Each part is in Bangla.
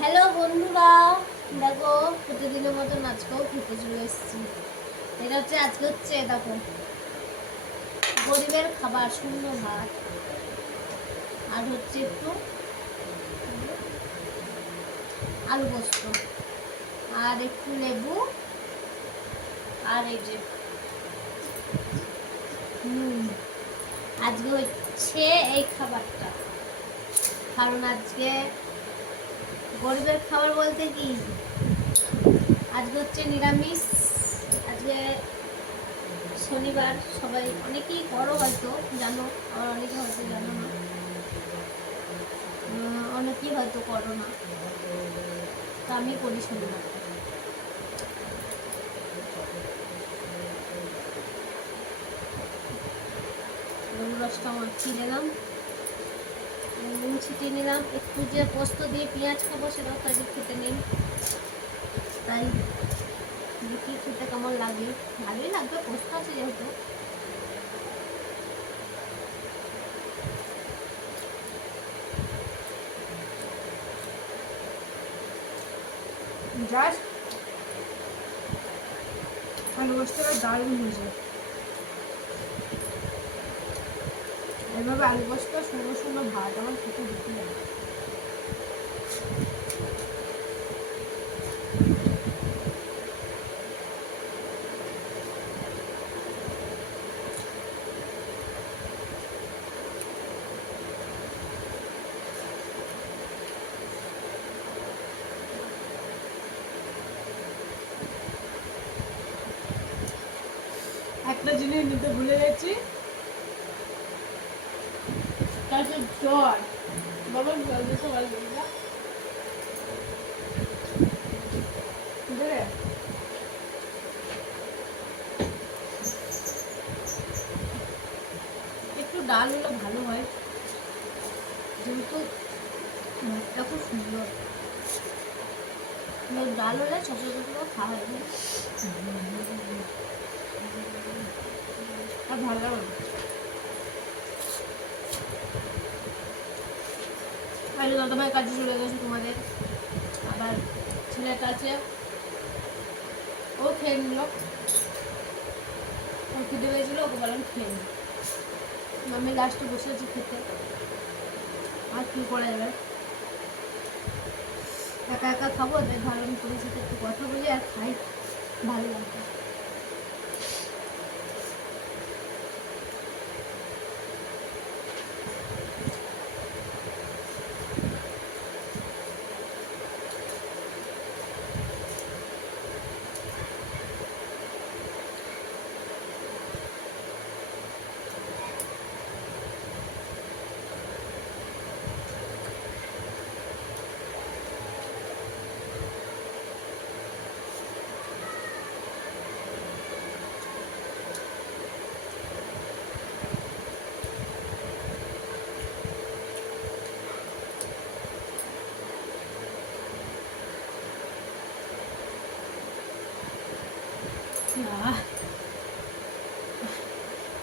হ্যালো বন্ধুরা, দেখো, প্রতিদিনের মতন আজকেও খেতে চলে এসেছি। এটা হচ্ছে, আজকে হচ্ছে, দেখো, গরিবের খাবার, শূন্য ভাত। আর হচ্ছে একটু আলু পোস্ত। আর একটু লেবু। আর এই যে, হুম, আজকে হচ্ছে এই খাবারটা। কারণ আজকে গরিবের খাবার বলতে কি? আজকে হচ্ছে নিরামিষ, আজকে শনিবার, সবাই অনেকেই করো হয়তো, জানো আর অনেকে হয়তো জানো না। অনেকেই হয়তো করো না। তো আমি করি শনিবার। রসটা আমার নিলাম নুন ছিটিয়ে নিলাম, একটু যে পোস্ত দিয়ে পেঁয়াজ খাব সেটাও কাজে খেতে নেই। তাই দেখি খেতে কেমন লাগে? ভালোই লাগবে, পোস্ত আছে যেহেতু। জাস্ট আলু পোস্তটা দারুণ হয়েছে এভাবে আলু পোস্ত সুন্দর সুন্দর ভাত আমার খেতে দিতে লাগে একটা জিনিস নিতে ভুলে গেছি। তারপর জ্বর বাবা, জল সকাল দিলা বুঝলে একটু ডাল হলে ভালো হয়। যেহেতু ভাতটা খুব সুন্দর। ডাল হলে সচরাচর খাওয়া হয় আর ভালো লাগে আলু দাদাভাই কাজে চলে গেছে তোমাদের। আবার ছেলেটা আছে, ও খেয়ে নিল। ও খিদে পেয়েছিল, ওকে বললাম খেয়ে নি। আমি লাস্টে বসে আছি খেতে। আর কি করা যাবে? একা একা খাব, তাই ভালো তোমার সাথে একটু কথা বলি আর খাই।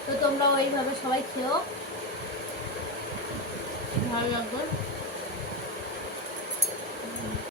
তো তোমরা ওইভাবে সবাই খেয়েও ভালো লাগবে।